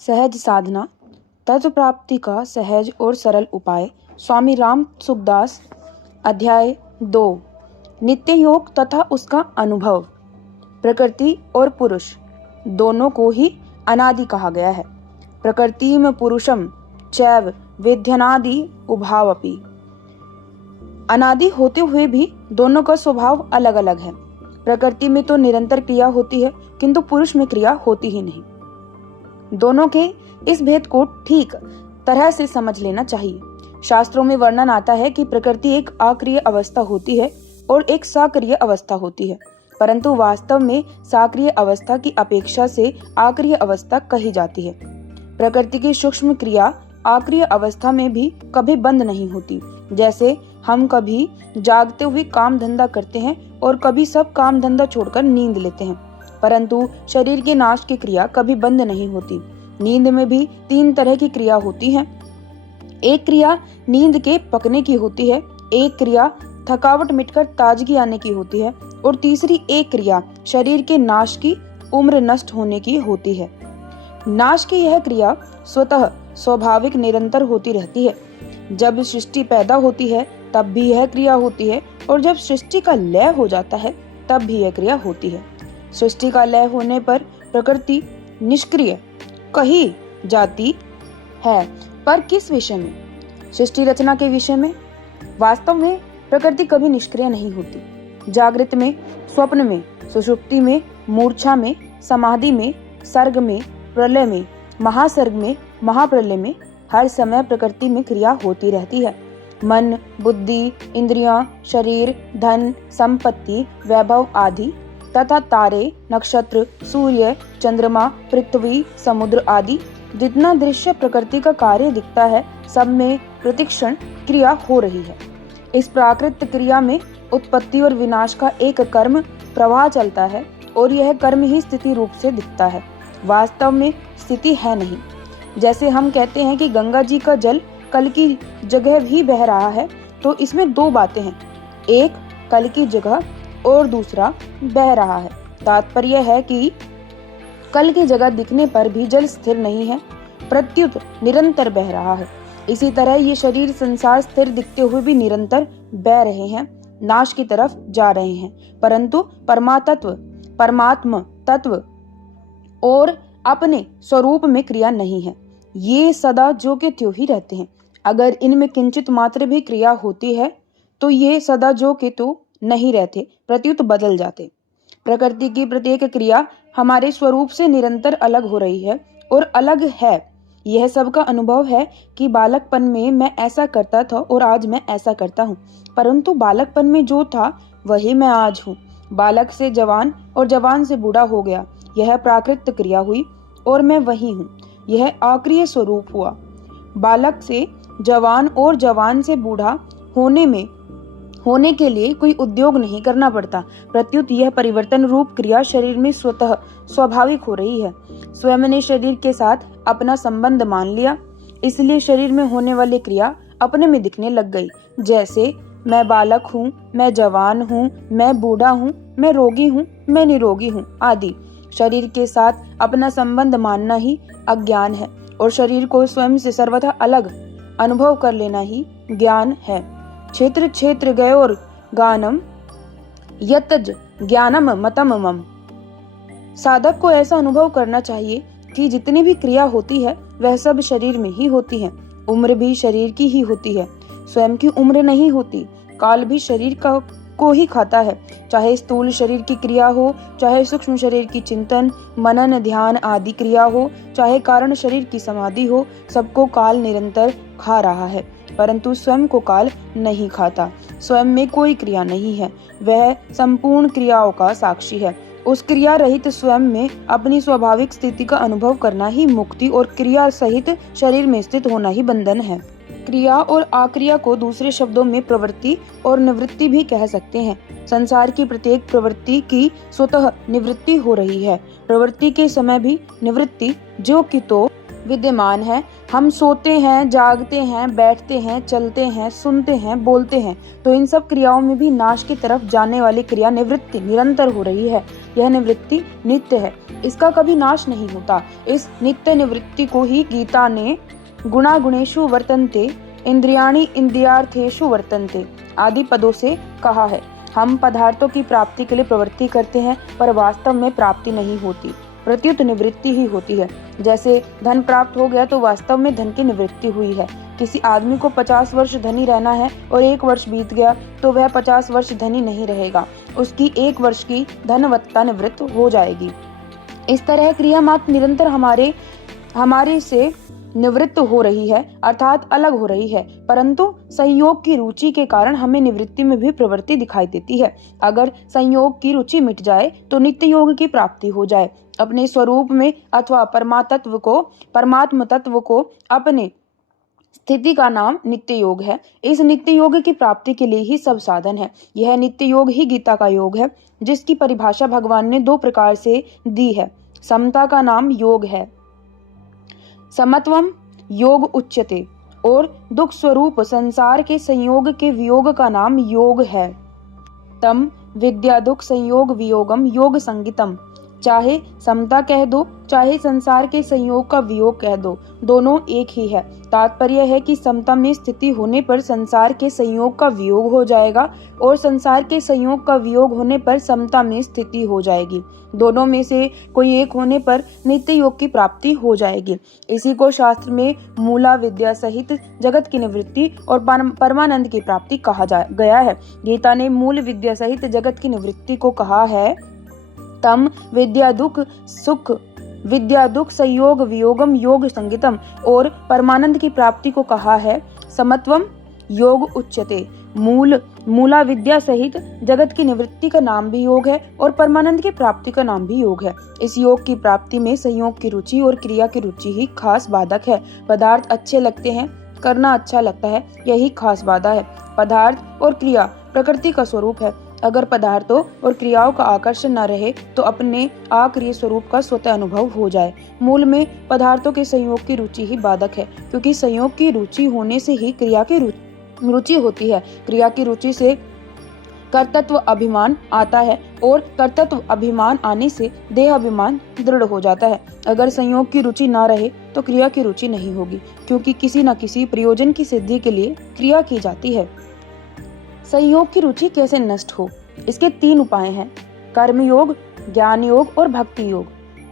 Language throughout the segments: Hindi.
सहज साधना, तत्व प्राप्ति का सहज और सरल उपाय। स्वामी राम सुखदास। अध्याय 2। नित्य योग तथा उसका अनुभव। प्रकृति और पुरुष दोनों को ही अनादि कहा गया है। प्रकृति में पुरुषम चैव वेद्यनादि उभावपि। अनादि होते हुए भी दोनों का स्वभाव अलग अलग है। प्रकृति में तो निरंतर क्रिया होती है, किंतु पुरुष में क्रिया होती ही नहीं। दोनों के इस भेद को ठीक तरह से समझ लेना चाहिए। शास्त्रों में वर्णन आता है कि प्रकृति एक अक्रिय अवस्था होती है और एक सक्रिय अवस्था होती है, परंतु वास्तव में सक्रिय अवस्था की अपेक्षा से अक्रिय अवस्था कही जाती है। प्रकृति की सूक्ष्म क्रिया अक्रिय अवस्था में भी कभी बंद नहीं होती। जैसे हम कभी जागते हुए काम धंधा करते हैं और कभी सब काम धंधा छोड़कर नींद लेते हैं, परंतु शरीर के नाश की क्रिया कभी बंद नहीं होती। नींद में भी 3 तरह की क्रिया होती है। एक क्रिया नींद के पकने की होती है, एक क्रिया थकावट मिटकर ताजगी आने की होती है और तीसरी एक क्रिया शरीर के नाश की, उम्र नष्ट होने की होती है। नाश की यह क्रिया स्वतः स्वाभाविक निरंतर होती रहती है। जब सृष्टि पैदा होती है तब भी यह क्रिया होती है और जब सृष्टि का लय हो जाता है तब भी यह क्रिया होती है। सृष्टि का लय होने पर प्रकृति निष्क्रिय कही जाती है, पर किस विषय में? सृष्टि रचना के विषय में। वास्तव में प्रकृति कभी निष्क्रिय नहीं होती। जागृत में, स्वप्न में, सुषुप्ति में, मूर्छा में, समाधि में, सर्ग में, प्रलय में, महासर्ग में, महाप्रलय में, हर समय प्रकृति में क्रिया होती रहती है। मन, बुद्धि, इंद्रियां, शरीर, धन, संपत्ति, वैभव आदि तथा तारे, नक्षत्र, सूर्य, चंद्रमा, पृथ्वी, समुद्र आदि जितना दृश्य प्रकृति का कार्य दिखता है, सब में प्रतिक्षण क्रिया हो रही है। इस प्राकृत क्रिया में उत्पत्ति और विनाश का एक कर्म प्रवाह चलता है और यह कर्म ही स्थिति रूप से दिखता है। वास्तव में स्थिति है नहीं। जैसे हम कहते हैं कि गंगा जी का जल कल की जगह भी बह रहा है, तो इसमें 2 बातें हैं। एक कल की जगह और दूसरा बह रहा है। तात्पर्य है कि कल की जगह दिखने पर भी जल स्थिर नहीं है, प्रत्युत निरंतर बह रहा है। इसी तरह ये शरीर संसार स्थिर दिखते हुए भी निरंतर बह रहे हैं, नाश की तरफ जा रहे हैं, परंतु परमात्म तत्व और अपने स्वरूप में क्रिया नहीं है। ये सदा जो के त्यों ही रहते हैं। अगर इनमें किंचित मात्र भी क्रिया होती है तो ये सदा जो के तो नहीं रहते, प्रत्युत बदल जाते। प्रकृति की प्रत्येक क्रिया हमारे स्वरूप से निरंतर अलग हो रही है और अलग है। यह सबका अनुभव है कि बालकपन में मैं ऐसा करता था और आज मैं ऐसा करता हूँ, परंतु बालकपन में जो था वही मैं आज हूँ। बालक से जवान और जवान से बूढ़ा हो गया, यह प्राकृत क्रिया हुई और मैं वही हूँ, यह अक्रिय स्वरूप हुआ। बालक से जवान और जवान से बूढ़ा होने के लिए कोई उद्योग नहीं करना पड़ता, प्रत्युत यह परिवर्तन रूप क्रिया शरीर में स्वतः स्वाभाविक हो रही है। स्वयं ने शरीर के साथ अपना संबंध मान लिया, इसलिए शरीर में होने वाली क्रिया अपने में दिखने लग गई। जैसे मैं बालक हूँ, मैं जवान हूँ, मैं बूढ़ा हूँ, मैं रोगी हूँ, मैं निरोगी हूँ आदि। शरीर के साथ अपना संबंध मानना ही अज्ञान है और शरीर को स्वयं से सर्वथा अलग अनुभव कर लेना ही ज्ञान है। क्षेत्र क्षेत्र गयोर गानम यतज ज्ञानम मतम मम। साधक को ऐसा अनुभव करना चाहिए कि जितनी भी क्रिया होती है वह सब शरीर में ही होती है। उम्र भी शरीर की ही होती है, स्वयं की उम्र नहीं होती। काल भी शरीर को ही खाता है, चाहे स्थूल शरीर की क्रिया हो, चाहे सूक्ष्म शरीर की चिंतन, मनन, ध्यान आदि क्रिया हो, चाहे कारण शरीर की समाधि हो, सबको काल निरंतर खा रहा है, परंतु स्वयं को काल नहीं खाता। स्वयं में कोई क्रिया नहीं है, वह संपूर्ण क्रियाओं का साक्षी है। उस क्रिया रहित स्वयं में अपनी स्वाभाविक स्थिति का अनुभव करना ही मुक्ति और क्रिया सहित शरीर में स्थित होना ही बंधन है। क्रिया और अक्रिया को दूसरे शब्दों में प्रवृत्ति और निवृत्ति भी कह सकते हैं। संसार की प्रत्येक प्रवृत्ति की स्वतः निवृत्ति हो रही है। प्रवृत्ति के समय भी निवृत्ति जो कि तो विद्यमान है। हम सोते हैं, जागते हैं, बैठते हैं, चलते हैं, सुनते हैं, बोलते हैं, तो इन सब क्रियाओं में भी नाश की तरफ जाने वाली क्रिया निवृत्ति निरंतर हो रही है। यह निवृत्ति नित्य है, इसका कभी नाश नहीं होता। इस नित्य निवृत्ति को ही गीता ने गुणा गुणेषु वर्तन्ते, इंद्रियाणि इंद्रियार्थेषु वर्तन्ते आदि पदों से कहा है। हम पदार्थों की प्राप्ति के लिए प्रवृत्ति करते हैं, पर वास्तव में प्राप्ति नहीं होती, प्रत्युत निवृत्ति ही होती है। जैसे धन प्राप्त हो गया तो वास्तव में धन की निवृत्ति हुई है। किसी आदमी को 50 वर्ष धनी रहना है और 1 वर्ष बीत गया तो वह 50 वर्ष धनी नहीं रहेगा, उसकी 1 वर्ष की धनवत्ता निवृत्त हो जाएगी। इस तरह क्रिया मात्र निरंतर हमारे से निवृत्त हो रही है, अर्थात अलग हो रही है, परंतु संयोग की रुचि के कारण हमें निवृत्ति में भी प्रवृत्ति दिखाई देती है। अगर संयोग की रुचि मिट जाए तो नित्य योग की प्राप्ति हो जाए। अपने स्वरूप में अथवा परमात्म तत्व को अपने स्थिति का नाम नित्य योग है। इस नित्य योग की प्राप्ति के लिए ही सब साधन है। यह नित्य योग ही गीता का योग है, जिसकी परिभाषा भगवान ने 2 प्रकार से दी है। समता का नाम योग है, समत्वम योग उच्यते, और दुख स्वरूप संसार के संयोग के वियोग का नाम योग है। तम विद्या दुख संयोग वियोगम योग संगितम। चाहे समता कह दो, चाहे संसार के संयोग का वियोग कह दो, दोनों एक ही है। तात्पर्य है कि समता में स्थिति होने पर संसार के संयोग का वियोग हो जाएगा और संसार के संयोग का वियोग होने पर समता में स्थिति हो जाएगी। दोनों में से कोई एक होने पर नित्य योग की प्राप्ति हो जाएगी। इसी को शास्त्र में मूला विद्या सहित जगत की निवृत्ति और परमानंद की प्राप्ति कहा गया है। गीता ने मूल विद्या सहित जगत की निवृत्ति को कहा है तम विद्या दुख संयोग वियोगम योग संगितम, और परमानंद की प्राप्ति को कहा है समत्वम योग उच्यते। मूला विद्या सहित जगत की निवृत्ति का नाम भी योग है और परमानंद की प्राप्ति का नाम भी योग है। इस योग की प्राप्ति में संयोग की रुचि और क्रिया की रुचि ही खास बाधक है। पदार्थ अच्छे लगते हैं, करना अच्छा लगता है, यही खास बाधा है। पदार्थ और क्रिया प्रकृति का स्वरूप है। अगर पदार्थों और क्रियाओं का आकर्षण न रहे तो अपने आक्रिय स्वरूप का स्वतः अनुभव हो जाए। मूल में पदार्थों के संयोग की रुचि ही बाधक है, क्योंकि संयोग की रुचि होने से ही क्रिया की रुचि होती है। क्रिया की रुचि से कर्तृत्व अभिमान आता है और कर्तृत्व अभिमान आने से देह अभिमान दृढ़ हो जाता है। अगर संयोग की रुचि ना रहे तो क्रिया की रुचि नहीं होगी, क्योंकि किसी न किसी प्रयोजन की सिद्धि के लिए क्रिया की जाती है। संयोग की रुचि कैसे नष्ट हो, इसके 3 उपाय हैं: कर्मयोग, ज्ञान योग और भक्ति योग।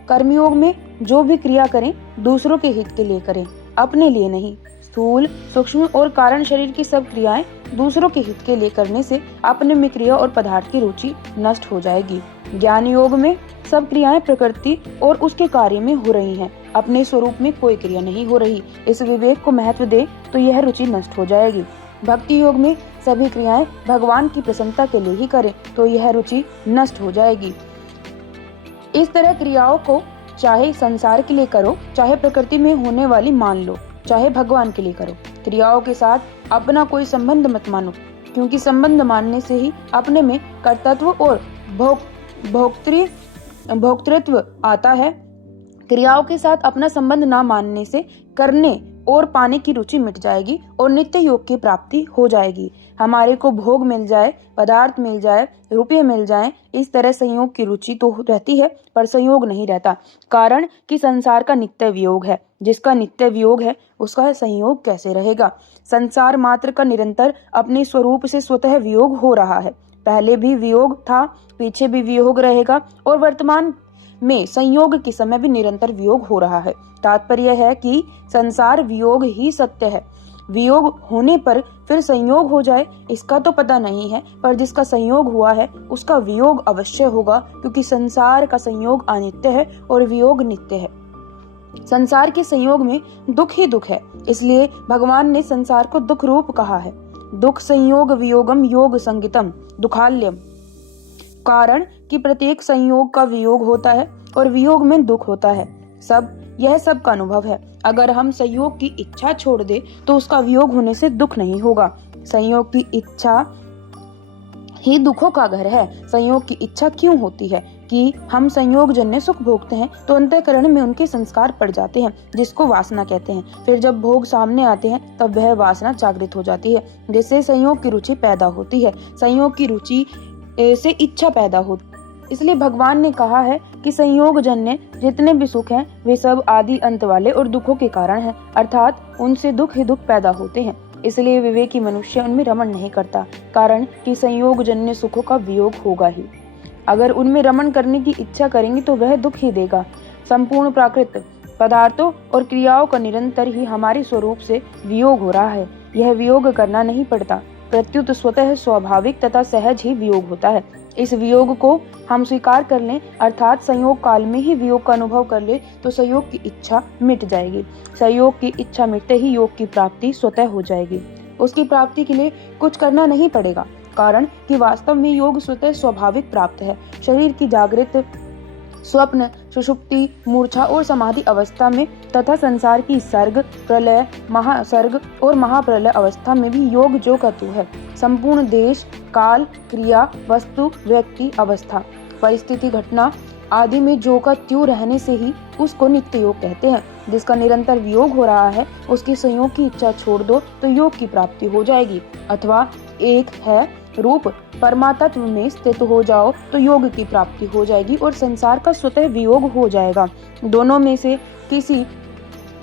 कर्मयोग में जो भी क्रिया करें दूसरों के हित के लिए करें, अपने लिए नहीं। स्थूल, सूक्ष्म और कारण शरीर की सब क्रियाएं दूसरों के हित के लिए करने से अपने में क्रिया और पदार्थ की रुचि नष्ट हो जाएगी। ज्ञान योग में सब क्रियाएं प्रकृति और उसके कार्य में हो रही हैं, अपने स्वरूप में कोई क्रिया नहीं हो रही। इस विवेक को महत्व दे तो यह रुचि नष्ट हो जाएगी। भक्ति योग में सभी क्रियाएं भगवान की प्रसन्नता के लिए ही करें तो यह रुचि नष्ट हो जाएगी। इस तरह क्रियाओं को चाहे संसार के लिए करो, चाहे प्रकृति में होने वाली मान लो, चाहे भगवान के लिए करो। क्रियाओं के साथ अपना कोई संबंध मत मानो, क्योंकि संबंध मानने से ही अपने में कर्तृत्व और भोक्तृत्व आता है। क्रियाओं के साथ अपना संबंध ना मानने से करने और पाने की रुचि मिट जाएगी और नित्य योग की प्राप्ति हो जाएगी। हमारे को भोग मिल जाए, पदार्थ मिल जाए, रुपये मिल जाएं, इस तरह संयोग की रुचि तो रहती है पर संयोग नहीं रहता, कारण कि संसार का नित्य वियोग है। जिसका नित्य वियोग है उसका संयोग कैसे रहेगा? संसार मात्र का निरंतर अपने स्वरूप से स्वतः वियोग हो रहा है। पहले भी वियोग था, पीछे भी वियोग रहेगा और वर्तमान में संयोग के समय भी निरंतर वियोग हो रहा है। तात्पर्य है कि संसार वियोग ही सत्य है। वियोग होने पर फिर संयोग हो जाए इसका तो पता नहीं है, पर जिसका संयोग हुआ है उसका वियोग अवश्य होगा, क्योंकि संसार का संयोग अनित्य है और वियोग नित्य है। संसार के संयोग में दुख ही दुख है, इसलिए भगवान ने संसार को दुख रूप कहा है। दुख संयोग वियोगम योग संगितम दुखाल्यम, कारण कि प्रत्येक संयोग का वियोग होता है और वियोग में दुख होता है। यह सब का अनुभव है। अगर हम संयोग की इच्छा छोड़ दे तो उसका वियोग होने से दुख नहीं होगा। संयोग की इच्छा ही दुखों का घर है। संयोग की इच्छा क्यों होती है? कि हम संयोगजन्य सुख भोगते हैं तो अंतःकरण में उनके संस्कार पड़ जाते हैं, जिसको वासना कहते हैं। फिर जब भोग सामने आते हैं तब वह वासना जागृत हो जाती है, जिससे संयोग की रुचि पैदा होती है। संयोग की रुचि से इच्छा पैदा होती है। इसलिए भगवान ने कहा है कि संयोगजन्य जितने भी सुख हैं वे सब आदि अंत वाले और दुखों के कारण हैं, अर्थात उनसे दुख ही दुख पैदा होते हैं। इसलिए विवेकी मनुष्य उनमें रमण नहीं करता, कारण कि संयोगजन्य सुखों का वियोग होगा ही। अगर उनमें रमण करने की इच्छा करेंगे तो वह दुख ही देगा। संपूर्ण प्राकृत पदार्थों और क्रियाओं का निरंतर ही हमारे स्वरूप से वियोग हो रहा है। यह वियोग करना नहीं पड़ता, प्रत्युत स्वतः स्वाभाविक तथा सहज ही वियोग होता है। इस वियोग को हम स्वीकार कर लें, अर्थात संयोग काल में ही वियोग का अनुभव कर ले, तो संयोग की इच्छा मिट जाएगी। संयोग की इच्छा मिटते ही योग की प्राप्ति स्वतः हो जाएगी। उसकी प्राप्ति के लिए कुछ करना नहीं पड़ेगा, कारण कि वास्तव में योग स्वतः स्वाभाविक प्राप्त है। शरीर की जागृत, स्वप्न, सुषुप्ति, मूर्छा और समाधि अवस्था में तथा संसार की सर्ग, प्रलय, महासर्ग और महाप्रलय अवस्था में भी योग जो का त्यों है। संपूर्ण देश, काल, क्रिया, वस्तु, व्यक्ति, अवस्था, परिस्थिति, घटना आदि में जो का त्यों रहने से ही उसको नित्य योग कहते हैं। जिसका निरंतर वियोग हो रहा है उसकी संयोग की इच्छा छोड़ दो तो योग की प्राप्ति हो जाएगी, अथवा एक है रूप परमात्म में स्थित हो जाओ तो योग की प्राप्ति हो जाएगी और संसार का स्वतः वियोग हो जाएगा। दोनों में से किसी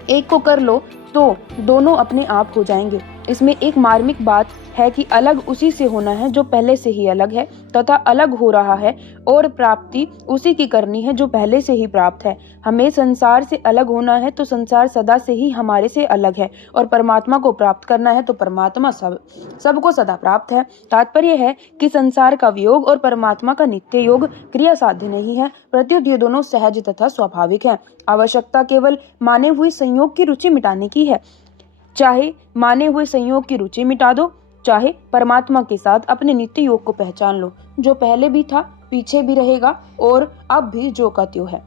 एक को कर लो तो दोनों अपने आप हो जाएंगे। इसमें एक मार्मिक बात है कि अलग उसी से होना है जो पहले से ही अलग है, तथा अलग हो रहा है और प्राप्ति उसी की करनी है जो पहले से ही प्राप्त है। हमें संसार से अलग होना है तो संसार सदा से ही हमारे से अलग है, और परमात्मा को प्राप्त करना है तो परमात्मा सबको सदा प्राप्त है। तात्पर्य है कि संसार का वियोग और परमात्मा का नित्य योग क्रिया साध्य नहीं है, प्रत्युत ये दोनों सहज तथा स्वाभाविक है। आवश्यकता केवल माने हुए संयोग की रुचि मिटाने की है। चाहे माने हुए संयोग की रुचि मिटा दो, चाहे परमात्मा के साथ अपने नित्य योग को पहचान लो, जो पहले भी था, पीछे भी रहेगा और अब भी जो का त्यों है।